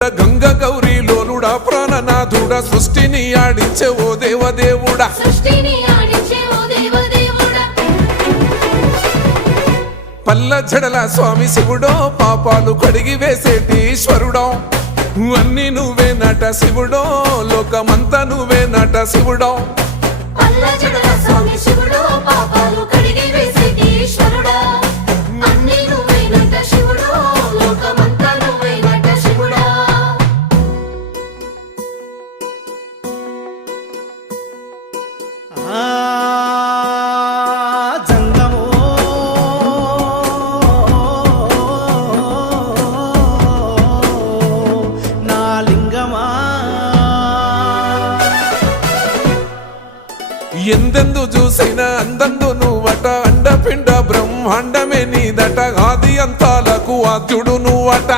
గంగ గౌరీ లోలుడా ప్రాణనాథుడా సృష్టిని ఆడించే ఓ దేవదేవుడా పల్ల జడల స్వామి శివుడో పాపాలు కడిగి వేసేటి ఈశ్వరుడో అన్ని నువ్వే నట శివుడో లోకమంతా నువ్వే నట శివుడో ఎందెందు చూసిన అందందు నువ్వట అండపిండ బ్రహ్మాండమే నీదట ఆది అంతాలకు ఆద్యుడు నువ్వట